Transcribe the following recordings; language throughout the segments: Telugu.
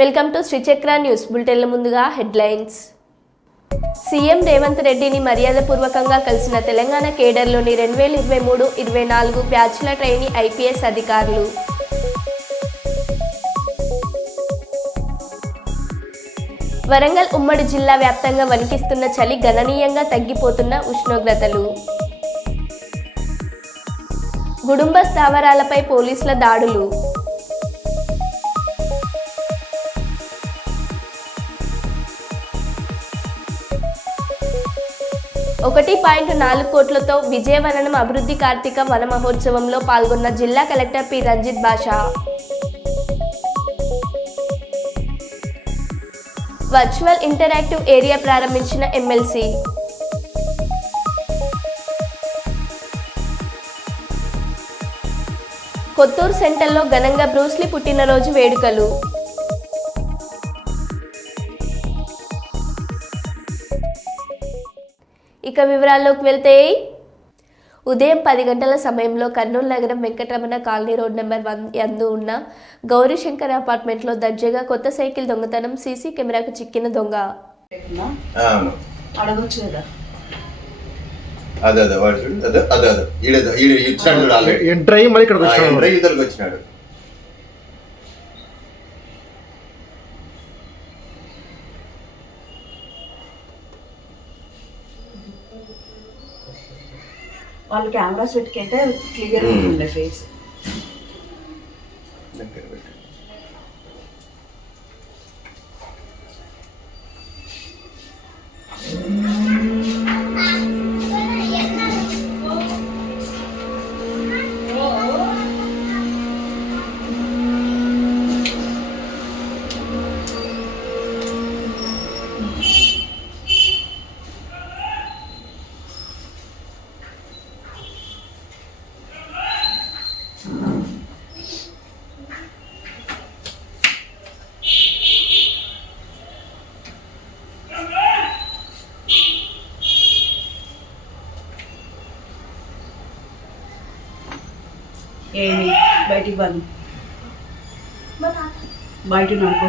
వెల్కమ్ టు శ్రీచక్ర న్యూస్ బులెటిన్ల ముందుగా హెడ్లైన్స్. సీఎం రేవంత్ రెడ్డిని మర్యాదపూర్వకంగా కలిసిన తెలంగాణ కేడర్లోని 2023-24 బ్యాచ్ల ట్రైనీ ఐపీఎస్ అధికారులు. వరంగల్ ఉమ్మడి జిల్లా వ్యాప్తంగా వణికిస్తున్న చలి, గణనీయంగా తగ్గిపోతున్న ఉష్ణోగ్రతలు. గుడుంబ స్థావరాలపై పోలీసుల దాడులు. 1.4 కోట్లతో విజయవనం అభివృద్ధి కార్తీక వన మహోత్సవంలో పాల్గొన్న జిల్లా కలెక్టర్ పి రంజిత్ బాషా. వర్చువల్ ఇంటరాక్టివ్ ఏరియా ప్రారంభించిన ఎమ్మెల్సీ. కొత్తూరు సెంటర్లో ఘనంగా బ్రూస్లీ పుట్టినరోజు వేడుకలు. ఇక వివరాల్లోకి వెళ్తే, ఉదయం 10 గంటల సమయంలో కర్నూలు నగరం వెంకటరమణ కాలనీ రోడ్ నెంబర్ 1 యందు ఉన్న గౌరీశంకర్ అపార్ట్మెంట్లో దర్జాగా కొత్త సైకిల్ దొంగతనం. సీసీ కెమెరాకు చిక్కిన దొంగ. వాళ్ళు కెమెరాస్ పెట్టుకుంటే క్లియర్ ఉంటుండే ఫేస్. ఏమి బయటికి పని బయట నడుకో.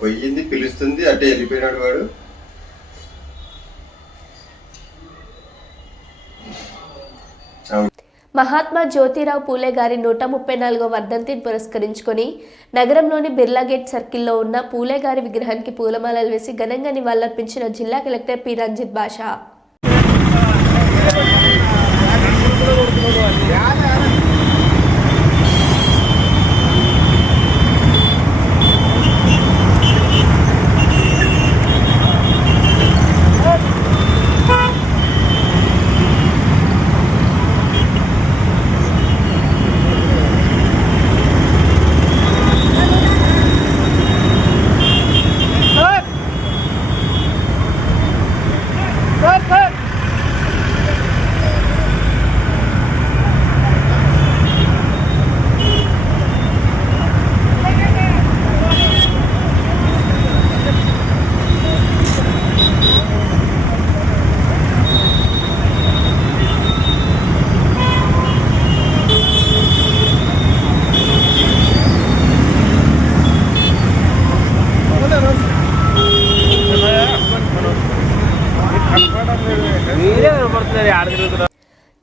పొయ్యింది, పిలుస్తుంది, అట్టే వెళ్ళిపోయినాడు వాడు. మహాత్మా జ్యోతిరావు పూలే గారి 134వ వర్ధంతిని పురస్కరించుకొని నగరంలోని బిర్లా గేట్ సర్కిల్లో ఉన్న పూలే గారి విగ్రహానికి పూలమాలలు వేసి ఘనంగా నివాళులర్పించిన జిల్లా కలెక్టర్ పి రంజిత్ బాషా.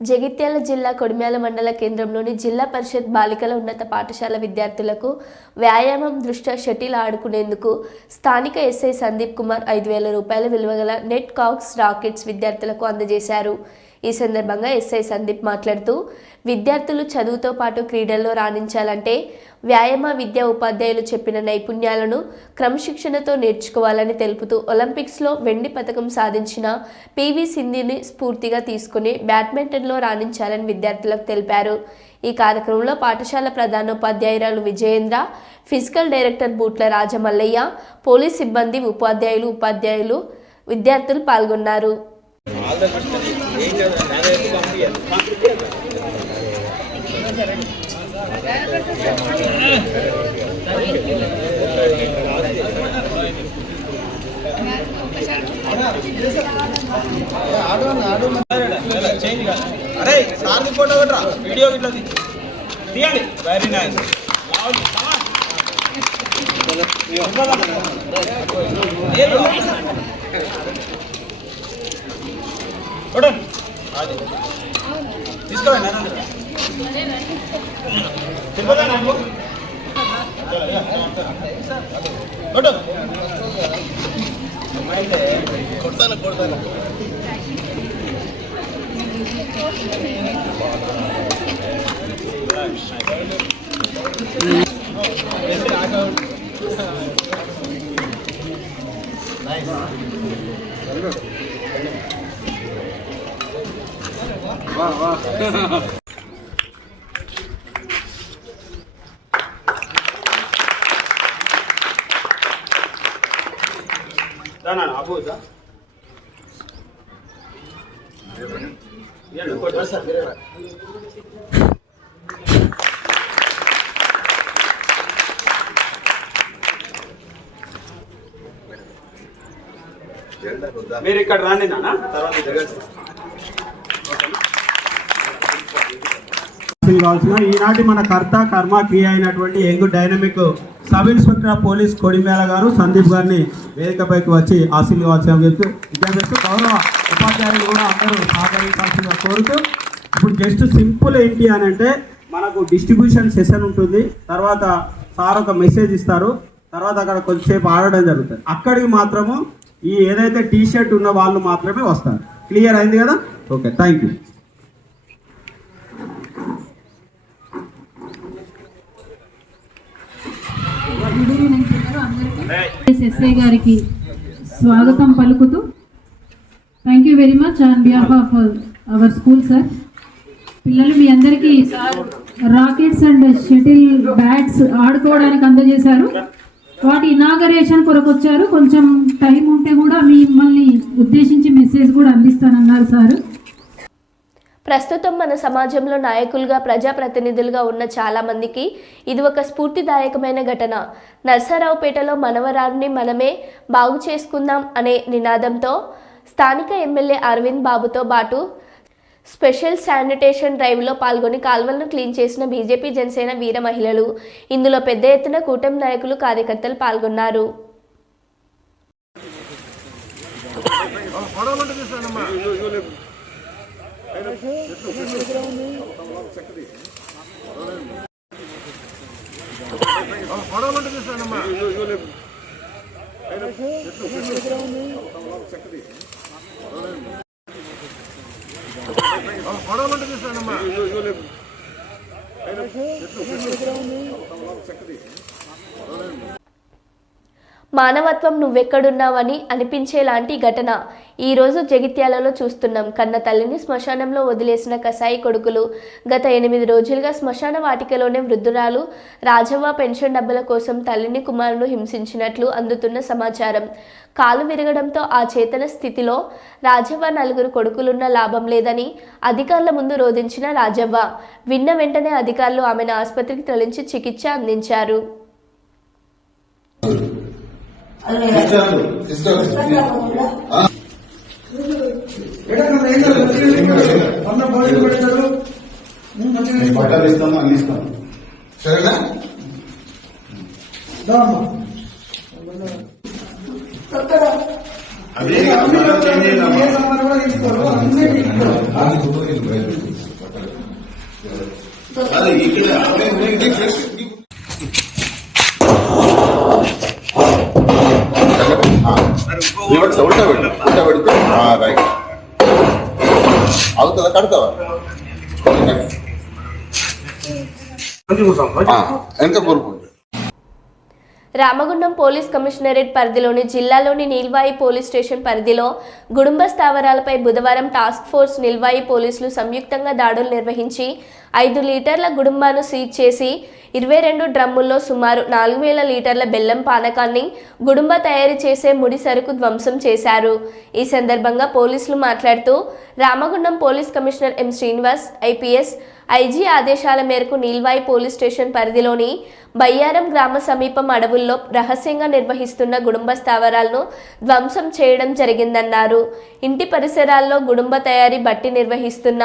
జగిత్యాల జిల్లా కొడిమ్యాల మండల కేంద్రంలోని జిల్లా పరిషత్ బాలికల ఉన్నత పాఠశాల విద్యార్థులకు వ్యాయామం దృష్ట్యా షటిల్ ఆడుకునేందుకు స్థానిక ఎస్ఐ సందీప్ కుమార్ 5,000 రూపాయల విలువగల నెట్ కాక్స్ రాకెట్స్ విద్యార్థులకు అందజేశారు. ఈ సందర్భంగా ఎస్ఐ సందీప్ మాట్లాడుతూ విద్యార్థులు చదువుతో పాటు క్రీడల్లో రాణించాలంటే వ్యాయామ విద్యా ఉపాధ్యాయులు చెప్పిన నైపుణ్యాలను క్రమశిక్షణతో నేర్చుకోవాలని తెలుపుతూ ఒలింపిక్స్లో వెండి పథకం సాధించిన పివి సింధుని స్ఫూర్తిగా తీసుకుని బ్యాడ్మింటన్లో రాణించాలని విద్యార్థులకు తెలిపారు. ఈ కార్యక్రమంలో పాఠశాల ప్రధానోపాధ్యాయురాలు Vijayendra, physical director Bootla Rajamallaiah, police సిబ్బంది, ఉపాధ్యాయులు విద్యార్థులు పాల్గొన్నారు. అరే సార్ ఫోటో కొట్టరా, వీడియో ఇట్లా తీయండి. Very nice. చూడండి అది తీసుకోండి. కొడతాను కొడతాను. అబోదా మీరు ఇక్కడ రాండి నాన్న, తర్వాత కావాల్సిన ఈనాటి మన కర్త కర్మ క్రియ అయినటువంటి young dynamic sub inspector of police Kodimyala గారు సందీప్ గారిని వేదికపైకి వచ్చి ఆశీర్వాదాలు చెప్తూ విద్యార్థులు గౌరవ ఉపాధ్యాయులు కూడా అందరూ సహకరించాల్సిందిగా కోరుతూ ఇప్పుడు జస్ట్ సింపుల్ ఏంటి అని అంటే మనకు డిస్ట్రిబ్యూషన్ సెషన్ ఉంటుంది. తర్వాత సార్ ఒక మెసేజ్ ఇస్తారు. తర్వాత అక్కడ కొద్దిసేపు ఆడడం జరుగుతుంది. అక్కడికి మాత్రము ఈ ఏదైతే టీ షర్ట్ ఉన్న వాళ్ళు మాత్రమే వస్తారు. క్లియర్ అయింది కదా? Okay, thank you. ఎస్ఐ గారికి స్వాగతం పలుకుతూ thank you very much on behalf of our school sir. పిల్లలు మీ అందరికీ sir rackets and shuttle bats ఆడుకోవడానికి అందజేశారు. వాటి ఇనాగరేషన్ కొరకు వచ్చారు. కొంచెం టైం ఉంటే కూడా మిమ్మల్ని ఉద్దేశించి మెసేజ్ కూడా అందిస్తానన్నారు సార్. ప్రస్తుతం మన సమాజంలో నాయకులుగా ప్రజాప్రతినిధులుగా ఉన్న చాలామందికి ఇది ఒక స్ఫూర్తిదాయకమైన ఘటన. నర్సరావుపేటలో మనవరాన్ని మనమే బాగు చేసుకుందాం అనే నినాదంతో స్థానిక ఎమ్మెల్యే అరవింద్ బాబుతో పాటు స్పెషల్ శానిటేషన్ డ్రైవ్లో పాల్గొని కాల్వలను క్లీన్ చేసిన బీజేపీ జనసేన వీర మహిళలు. ఇందులో పెద్ద ఎత్తున కూటమి నాయకులు, కార్యకర్తలు పాల్గొన్నారు. మానవత్వం నువ్వెక్కడున్నావని అనిపించేలాంటి ఘటన ఈరోజు జగిత్యాలలో చూస్తున్నాం. కన్న తల్లిని శ్మశానంలో వదిలేసిన కసాయి కొడుకులు. గత 8 రోజులుగా శ్మశాన వాటికలోనే వృద్ధురాలు రాజవ్వ పెన్షన్ డబ్బుల కోసం తల్లిని, కుమారును హింసించినట్లు అందుతున్న సమాచారం. కాలు విరగడంతో ఆ చేతన స్థితిలో రాజవ్వ 4 కొడుకులున్న లాభం లేదని అధికారుల ముందు రోధించిన రాజవ్వ విన్న వెంటనే అధికారులు ఆమెను ఆసుపత్రికి తరలించి చికిత్స అందించారు. బట్టలు ఇస్తాము, అన్ని ఇస్తాము. సరేనా? అదే అదే ఇక్కడ ఫ్రెష్ ఉల్టా పెడితే రైట్ అవుతుందా కడతావా ఎంత కోరుకుంటుంది. రామగుండం పోలీస్ కమిషనరేట్ పరిధిలోని జిల్లాలోని నీల్వాయి పోలీస్ స్టేషన్ పరిధిలో గుడుంబ స్థావరాలపై బుధవారం టాస్క్ ఫోర్స్ నీల్వాయి పోలీసులు సంయుక్తంగా దాడులు నిర్వహించి 5 లీటర్ల గుడుంబాను సీజ్ చేసి 22 డ్రమ్ముల్లో సుమారు 4000 లీటర్ల బెల్లం పానకాన్ని గుడుంబ తయారు చేసే ముడి సరుకు ధ్వంసం చేశారు. ఈ సందర్భంగా పోలీసులు మాట్లాడుతూ Ramagundam police commissioner M Srinivas IPS IG ఆదేశాల మేరకు నీల్వాయి పోలీస్ స్టేషన్ పరిధిలోని బయ్యారం గ్రామ సమీపం అడవుల్లో రహస్యంగా నిర్వహిస్తున్న గుడుంబ స్థావరాలను ధ్వంసం చేయడం జరిగిందన్నారు. ఇంటి పరిసరాల్లో గుడుంబ తయారీ బట్టి నిర్వహిస్తున్న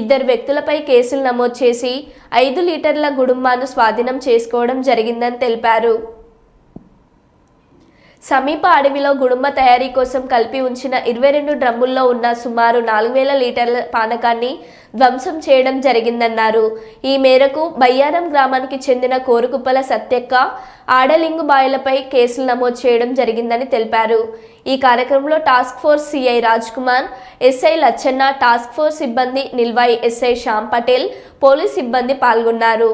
2 వ్యక్తులపై కేసులు నమోదు చేసి 5 లీటర్ల గుడుంబాను స్వాధీనం చేసుకోవడం జరిగిందని తెలిపారు. సమీప అడవిలో గుడుంబ తయారీ కోసం కలిపి ఉంచిన 22 డ్రమ్ముల్లో ఉన్న సుమారు 4000 లీటర్ల పానకాన్ని ధ్వంసం చేయడం జరిగిందన్నారు. ఈ మేరకు బయ్యారం గ్రామానికి చెందిన కోరుకుప్పల సత్యక్క, ఆడలింగుబాయిలపై కేసులు నమోదు చేయడం జరిగిందని తెలిపారు. ఈ కార్యక్రమంలో task force CI Raj Kumar, SI Lachanna, task force సిబ్బంది, నిల్వాయి ఎస్ఐ శ్యామ్ పటేల్, పోలీస్ సిబ్బంది పాల్గొన్నారు.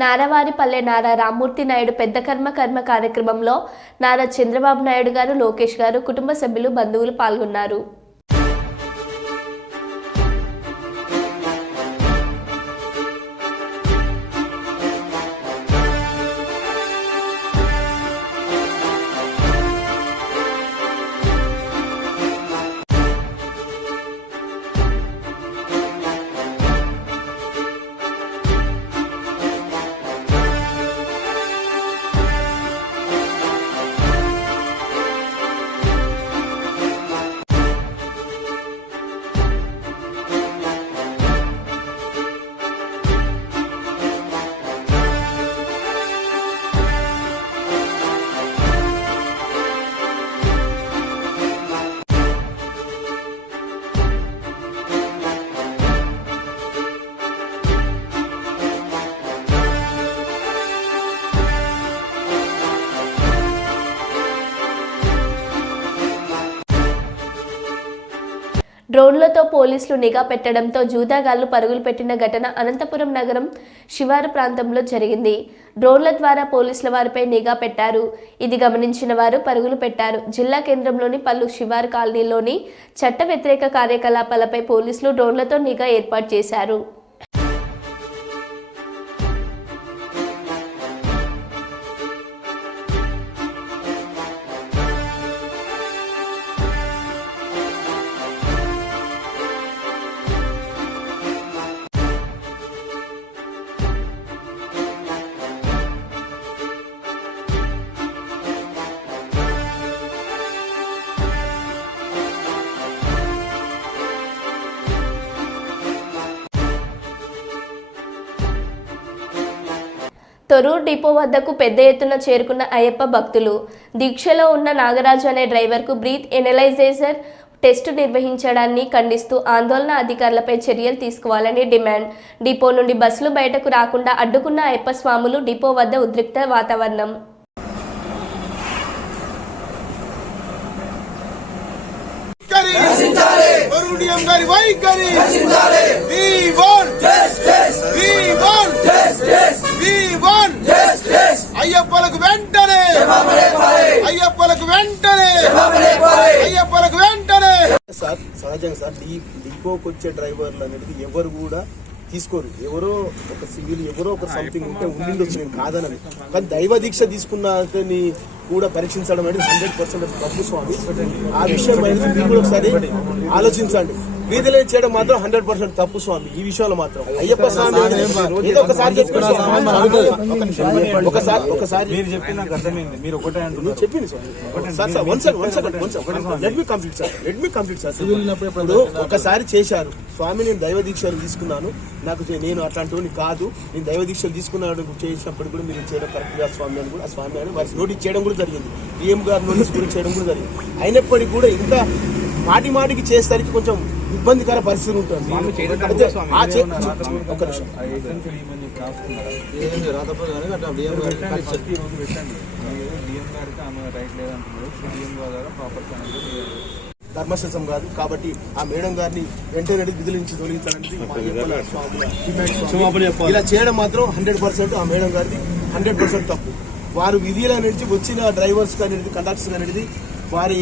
నారావారిపల్లె నారా రామ్మూర్తి నాయుడు పెద్ద కర్మ కార్యక్రమంలో నారా చంద్రబాబు నాయుడు గారు, లోకేష్ గారు, కుటుంబ సభ్యులు, బంధువులు పాల్గొన్నారు. డ్రోన్లతో పోలీసులు నిఘా పెట్టడంతో జూదాగాళ్లు పరుగులు పెట్టిన ఘటన అనంతపురం నగరం శివారు ప్రాంతంలో జరిగింది. డ్రోన్ల ద్వారా పోలీసుల వారిపై నిఘా పెట్టారు. ఇది గమనించిన వారు పరుగులు పెట్టారు. జిల్లా కేంద్రంలోని పలు శివారు కాలనీలోని చట్ట వ్యతిరేక కార్యకలాపాలపై పోలీసులు డ్రోన్లతో నిఘా ఏర్పాటు చేశారు. తొర్రూరు డిపో వద్దకు పెద్ద ఎత్తున చేరుకున్న అయ్యప్ప భక్తులు. దీక్షలో ఉన్న నాగరాజు అనే డ్రైవర్కు బ్రీత్ ఎనలైజేషన్ టెస్టు నిర్వహించడాన్ని ఖండిస్తూ ఆందోళన అధికారులపై చర్యలు తీసుకోవాలని డిమాండ్. డిపో నుండి బస్సులు బయటకు రాకుండా అడ్డుకున్న అయ్యప్ప స్వాములు. డిపో వద్ద ఉద్రిక్త వాతావరణం. అయ్యప్పలకు వెంటనే అయ్యప్పలకు వెంటనే అయ్యప్పలకు వెంటనే సార్ సహజంగా సార్ డిపోకి వచ్చే డ్రైవర్లు అనేది ఎవరు కూడా తీసుకోరు. ఎవరో ఒక సివిల్ ఎవరో ఒక సంథింగ్ ఉంటే ఉండిండొచ్చు, నేను కాదనని. కానీ దైవ దీక్ష తీసుకున్నని కూడా పరీక్షించడం అనేది 100% తప్పు స్వామి. ఆ విషయం అనేది మీరు కూడా ఒకసారి ఆలోచించండి. వీధిలో చేయడం మాత్రం 100% తప్పు స్వామి. ఈ విషయంలో మాత్రం అయ్యప్ప స్వామి ఏదో ఒకసారి ఒకసారి మీరు చెప్పి నాకు అర్థమైంది. మీరు ఒకటే అంటున్నారు. చెప్పింది సార్. ఒకసారి చేశారు స్వామి, నేను దైవ దీక్షలు తీసుకున్నాను, నాకు నేను అట్లాంటివన్నీ కాదు, నేను దైవ దీక్షలు తీసుకున్నాను చేసినప్పుడు కూడా మీరు చేయడం కరెక్ట్ కాదు స్వామి అని కూడా ఆ స్వామి అని వారి నోటీస్ చేయడం కూడా జరిగింది. డిఎం గారి నోటీస్ కూడా చేయడం కూడా జరిగింది. అయినప్పటికీ కూడా ఇంకా మాటికి చేసేసరికి కొంచెం ఇబ్బందికర పరిస్థితి ఉంటుంది. ధర్మశాస్త్రం కాదు కాబట్టి ఆ మేడం గారిని వెంటనే విధుల నుంచి తొలగించాలని ఇలా చేయడం మాత్రం 100% ఆ మేడం గారిది 100% తప్పు. వారు విధుల నుంచి వచ్చిన డ్రైవర్స్ అనేది కండక్టర్స్ అనేది వారి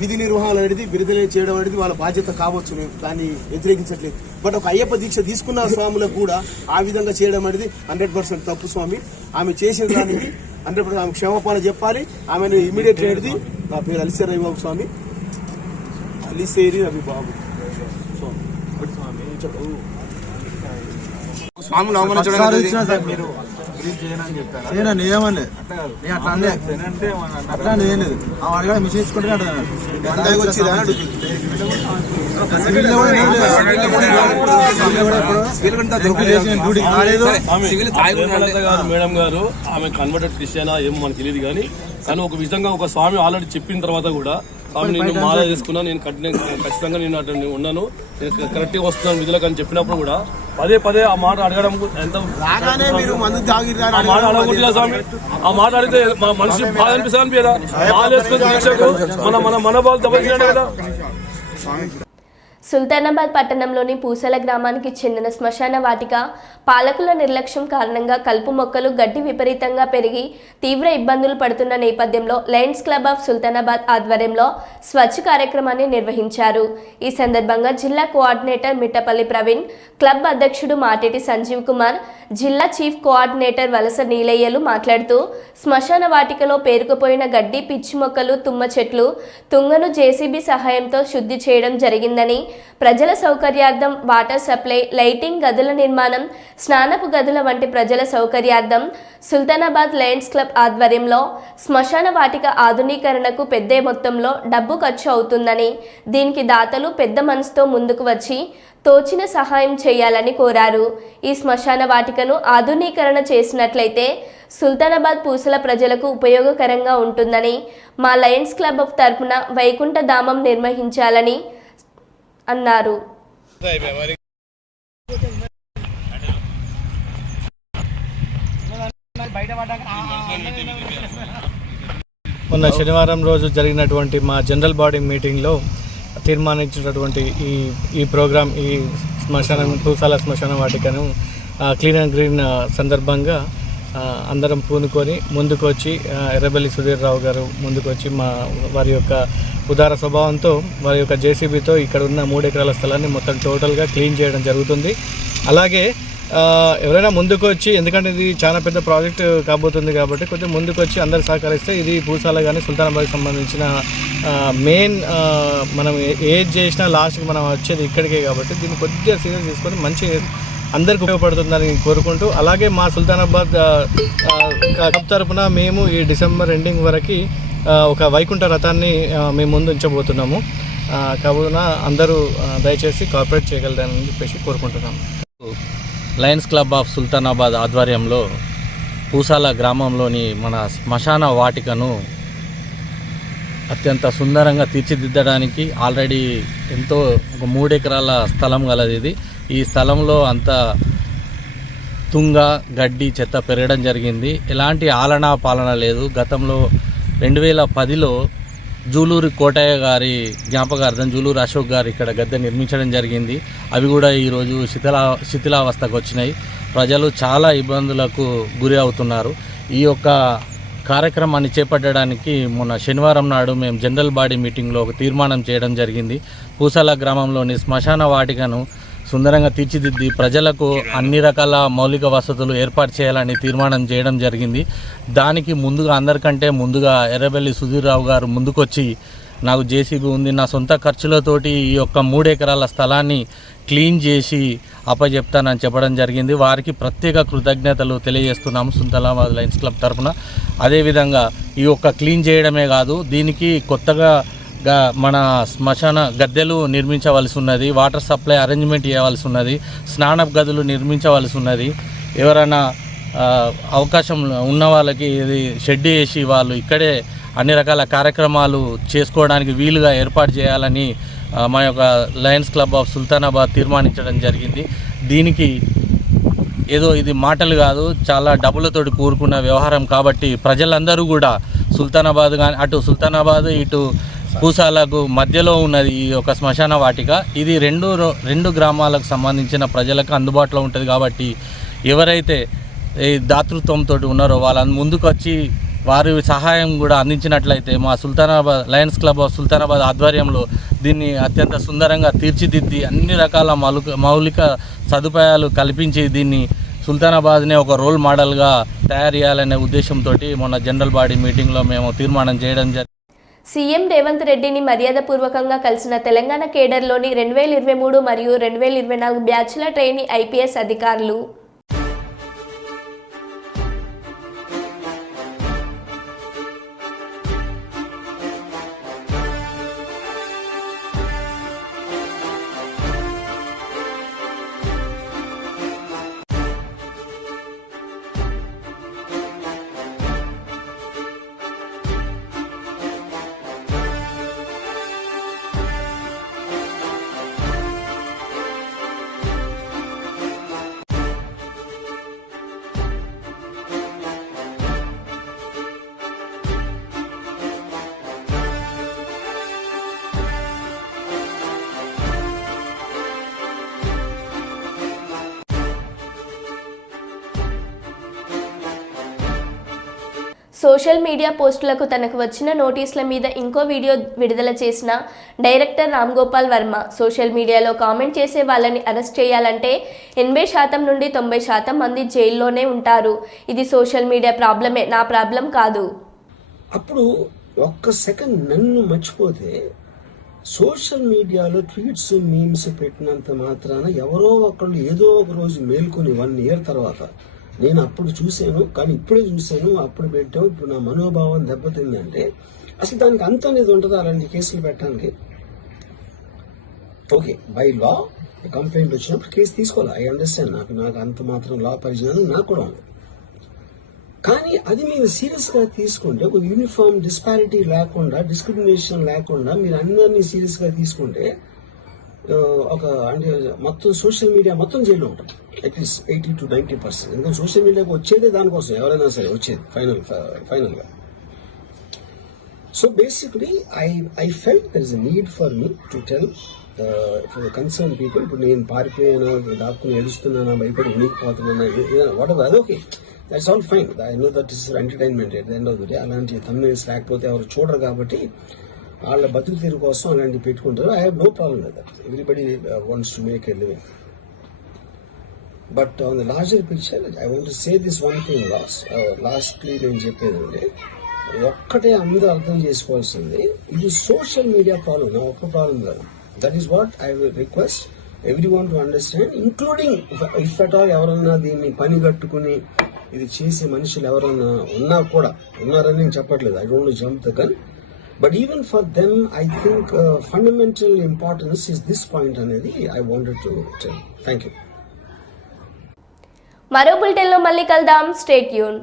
విధి నిర్వహణ అనేది విడుదల చేయడం అనేది వాళ్ళ బాధ్యత కావచ్చు, మేము దాన్ని వ్యతిరేకించట్లేదు. బట్ ఒక అయ్యప్ప దీక్ష తీసుకున్న స్వాములకు కూడా ఆ విధంగా చేయడం అనేది 100% తప్పు స్వామి. ఆమె చేసిన దానికి 100% ఆమె క్షమాపణ చెప్పాలి. ఆమెను ఇమీడియట్ అనేది నా పేరు అలిసేరి రవిబాబు స్వామి, అలిసేరి రవిబాబు స్వాములు అవమానించడం మీరు చేయనని చెప్పారు. ఏమన్నా అట్లా లేదు అడిగా మిషన్ ఇచ్చుకుంటే మేడం గారు ఆమె కన్వర్టెడ్ క్రిస్టియనా ఏమో మనకు తెలియదు కానీ ఒక విధంగా ఒక స్వామి ఆల్రెడీ చెప్పిన తర్వాత కూడా స్వామి నేను మాల చేసుకున్నా, నేను ఖచ్చితంగా నేను అటు ఉన్నాను, నేను కరెక్ట్గా వస్తున్నాను విధులకు అని చెప్పినప్పుడు కూడా పదే ఆ మాట అడగడం ఎంత ఆ మాట అడగకూడదు కదా స్వామి. ఆ మాట అడిగితే మన మనిషి బాధ అనిపిస్తుంది కదా. మాల వేసుకుని దీక్షకు మన మనోభావాలు దెబ్బతిన్నాడు కదా. సుల్తానాబాద్ పట్టణంలోని పూసల గ్రామానికి చెందిన శ్మశాన వాటిక పాలకుల నిర్లక్ష్యం కారణంగా కలుపు మొక్కలు గడ్డి విపరీతంగా పెరిగి తీవ్ర ఇబ్బందులు పడుతున్న నేపథ్యంలో లయన్స్ క్లబ్ ఆఫ్ సుల్తానాబాద్ ఆధ్వర్యంలో స్వచ్ఛ కార్యక్రమాన్ని నిర్వహించారు. ఈ సందర్భంగా జిల్లా కోఆర్డినేటర్ మిట్టపల్లి ప్రవీణ్, క్లబ్ అధ్యక్షుడు మాటేటి సంజీవ్ కుమార్, జిల్లా చీఫ్ కోఆర్డినేటర్ వలస నీలయ్యలు మాట్లాడుతూ శ్మశాన వాటికలో పేరుకుపోయిన గడ్డి, పిచ్చి మొక్కలు, తుమ్మ చెట్లు, తుంగను జేసీబీ సహాయంతో శుద్ధి చేయడం జరిగిందని, ప్రజల సౌకర్యార్థం వాటర్ సప్లై, లైటింగ్, గదుల నిర్మాణం, స్నానపు గదుల వంటి ప్రజల సౌకర్యార్థం సుల్తానాబాద్ లయన్స్ క్లబ్ ఆధ్వర్యంలో శ్మశాన వాటిక ఆధునీకరణకు పెద్ద మొత్తంలో డబ్బు ఖర్చు అవుతుందని, దీనికి దాతలు పెద్ద మనసుతో ముందుకు వచ్చి తోచిన సహాయం చేయాలని కోరారు. ఈ శ్మశాన వాటికను ఆధునీకరణ చేసినట్లయితే సుల్తానాబాద్ పూసల ప్రజలకు ఉపయోగకరంగా ఉంటుందని, మా లయన్స్ క్లబ్ ఆఫ్ తరపున వైకుంఠ ధామం నిర్వహించాలని అన్నారు. మొన్న శనివారం రోజు జరిగినటువంటి మా జనరల్ బాడీ మీటింగ్లో తీర్మానించినటువంటి ఈ ప్రోగ్రాం, ఈ పూసాల శ్మశాన వాటికను క్లీన్ అండ్ గ్రీన్ సందర్భంగా అందరం పూనుకొని ముందుకొచ్చి ఎర్రబెల్లి సుధీర్ రావు గారు ముందుకొచ్చి వారి యొక్క ఉదార స్వభావంతో వారి యొక్క జేసీబీతో ఇక్కడ ఉన్న 3 ఎకరాల స్థలాన్ని మొత్తం టోటల్గా క్లీన్ చేయడం జరుగుతుంది. అలాగే ఎవరైనా ముందుకు వచ్చి, ఎందుకంటే ఇది చాలా పెద్ద ప్రాజెక్ట్ కాబోతుంది కాబట్టి కొంచెం ముందుకు వచ్చి అందరు సహకరిస్తే ఇది పూసాల కానీ సుల్తానాబాద్కి సంబంధించిన మెయిన్ మనం ఏది చేసినా లాస్ట్కి మనం వచ్చేది ఇక్కడికే కాబట్టి దీన్ని కొద్దిగా సీరియస్ తీసుకొని మంచి అందరికి ఉపయోగపడుతుందని కోరుకుంటూ, అలాగే మా సుల్తానాబాద్ క్లబ్ తరపున మేము ఈ డిసెంబర్ ఎండింగ్ వరకు ఒక వైకుంఠ రథాన్ని మేము ముందు ఉంచబోతున్నాము. కావున అందరూ దయచేసి కోఆపరేట్ చేయగలరని చెప్పేసి కోరుకుంటున్నాము. లయన్స్ క్లబ్ ఆఫ్ సుల్తానాబాద్ ఆధ్వర్యంలో పూసాల గ్రామంలోని మన శ్మశాన వాటికను అత్యంత సుందరంగా తీర్చిదిద్దడానికి ఆల్రెడీ ఎంతో ఒక 3 ఎకరాల స్థలం గలది ఇది. ఈ స్థలంలో అంత తుంగ గడ్డి చెత్త పెరగడం జరిగింది. ఎలాంటి ఆలనా పాలన లేదు. గతంలో 2010లో జూలూరు కోటయ్య గారి జ్ఞాపకార్థం జూలూరు అశోక్ గారు ఇక్కడ గద్దె నిర్మించడం జరిగింది. అవి కూడా ఈరోజు శిథిలావస్థకు వచ్చినాయి. ప్రజలు చాలా ఇబ్బందులకు గురి అవుతున్నారు. ఈ యొక్క కార్యక్రమాన్ని చేపట్టడానికి మొన్న శనివారం నాడు మేము జనరల్ బాడీ మీటింగ్లో ఒక తీర్మానం చేయడం జరిగింది. పూసాల గ్రామంలోని శ్మశాన వాటికను సుందరంగా తీర్చిదిద్ది ప్రజలకు అన్ని రకాల మౌలిక వసతులు ఏర్పాటు చేయాలని తీర్మానం చేయడం జరిగింది. దానికి ముందుగా అందరికంటే ముందుగా ఎర్రబెల్లి సుధీర్రావు గారు ముందుకొచ్చి నాకు జేసీబీ ఉంది, నా సొంత ఖర్చులతోటి ఈ యొక్క 3 ఎకరాల స్థలాన్ని క్లీన్ చేసి అప్పచెప్తానని చెప్పడం జరిగింది. వారికి ప్రత్యేక కృతజ్ఞతలు తెలియజేస్తున్నాము సుల్తానాబాద్ లయన్స్ క్లబ్ తరఫున. అదేవిధంగా ఈ యొక్క క్లీన్ చేయడమే కాదు, దీనికి కొత్తగా మన శ్మశాన గద్దెలు నిర్మించవలసి ఉన్నది, వాటర్ సప్లై అరేంజ్మెంట్ చేయవలసి ఉన్నది, స్నాన గదులు నిర్మించవలసి ఉన్నది. ఎవరైనా అవకాశం ఉన్న వాళ్ళకి ఇది షెడ్ వేసి వాళ్ళు ఇక్కడే అన్ని రకాల కార్యక్రమాలు చేసుకోవడానికి వీలుగా ఏర్పాటు చేయాలని మా యొక్క లయన్స్ క్లబ్ ఆఫ్ సుల్తానాబాద్ తీర్మానించడం జరిగింది. దీనికి ఏదో ఇది మాటలు కాదు, చాలా డబ్బులతోటి కూరుకున్న వ్యవహారం కాబట్టి ప్రజలందరూ కూడా సుల్తానాబాద్ కానీ అటు సుల్తానాబాద్ ఇటు పూసాలకు మధ్యలో ఉన్నది ఈ యొక్క శ్మశాన వాటిక. ఇది రెండు గ్రామాలకు సంబంధించిన ప్రజలకు అందుబాటులో ఉంటుంది కాబట్టి ఎవరైతే ఈ దాతృత్వంతో ఉన్నారో వాళ్ళ ముందుకు వచ్చి వారి సహాయం కూడా అందించినట్లయితే మా Sultanabad Lions club of Sultanabad ఆధ్వర్యంలో దీన్ని అత్యంత సుందరంగా తీర్చిదిద్ది అన్ని రకాల మౌలిక సదుపాయాలు కల్పించి దీన్ని సుల్తానాబాద్నే ఒక రోల్ మోడల్గా తయారు చేయాలనే ఉద్దేశంతో మొన్న జనరల్ బాడీ మీటింగ్లో మేము తీర్మానం చేయడం జరిగింది. సీఎం రేవంత్ రెడ్డిని మర్యాదపూర్వకంగా కలిసిన తెలంగాణ కేడర్లోని 2023 మరియు 2024 బ్యాచ్ల ట్రైనీ ఐపీఎస్ అధికారులు. సోషల్ మీడియా పోస్టులకు తనకు వచ్చిన నోటీసుల మీద ఇంకో వీడియో విడుదల చేసిన డైరెక్టర్ రామ్ గోపాల్ వర్మ సోషల్ మీడియాలో కామెంట్ చేసే వాళ్ళని అరెస్ట్ చేయాలంటే 80% నుండి 90% మంది జైల్లోనే ఉంటారు. ఇది సోషల్ మీడియా ప్రాబ్లమే, నా ప్రాబ్లం కాదు. అప్పుడు ఒక్క సెకండ్ నన్ను మర్చిపోతే సోషల్ మీడియాలో ట్వీట్స్ మీమ్స్ పెట్టినంత మాత్రాన ఎవరో ఒకళ్ళు ఏదో ఒక రోజు మేల్కొని 1 year తర్వాత నేను అప్పుడు చూశాను, కానీ ఇప్పుడే చూశాను, అప్పుడు పెట్టావు, ఇప్పుడు నా మనోభావం దెబ్బతిందంటే అసలు దానికి అంత అనేది ఉంటుందా అలాంటి కేసులు పెట్టడానికి? ఓకే, బై లా కంప్లైంట్ వచ్చినప్పుడు కేసు తీసుకోవాలి, ఐ అండర్స్టాండ్. నాకు అంత మాత్రం లా పరిజ్ఞానం నాకు కూడా ఉంది. కానీ అది మీరు సీరియస్ గా తీసుకుంటే, ఒక యూనిఫామ్ డిస్పారిటీ లేకుండా, డిస్క్రిమినేషన్ లేకుండా మీరు అందరినీ సీరియస్ గా తీసుకుంటే ఒక అంటే మొత్తం సోషల్ మీడియా మొత్తం జైల్లో ఉంటుంది, అట్లీస్ట్ 80 to 90%. ఎందుకంటే సోషల్ మీడియాకి వచ్చేదే దానికోసం, ఎవరైనా సరే వచ్చేది ఫైనల్ గా. So basically I felt there is a need for me to tell for the concern people. ఇప్పుడు నేను పారిపోయాను, దాక్కుని ఏడుస్తున్నానా, భయపడి ఉనికిపోతున్నానా, వాట్ ఎవర్, అదొకే, that's all fine. I know that is entertainment at the end of the day. అలాంటి thumbnails లేకపోతే ఎవరు చూడరు కాబట్టి వాళ్ళ బతుకు తీరు కోసం అలాంటివి పెట్టుకుంటారు. I have no problem with that. Everybody wants to make a living. But on the larger picture I want to say this one thing lastly నేను చెప్పేదంటే, ఒక్కటే అందరూ అర్థం చేసుకోవాల్సింది, ఇది సోషల్ మీడియా ప్రాబ్లం, నా ఒక్క ప్రాబ్లం కాదు. That is what I will request everyone to understand, including if at all ఎవరన్నా దీన్ని పని కట్టుకుని ఇది చేసే మనుషులు ఎవరన్నా ఉన్నా కూడా, ఉన్నారని నేను చెప్పట్లేదు, I don't jump the gun. But even for them, I think fundamental importance is this point అనేది I wanted to tell. Thank you. మరో బులెటిన్లో మళ్ళీ కలుద్దాం. Stay tune.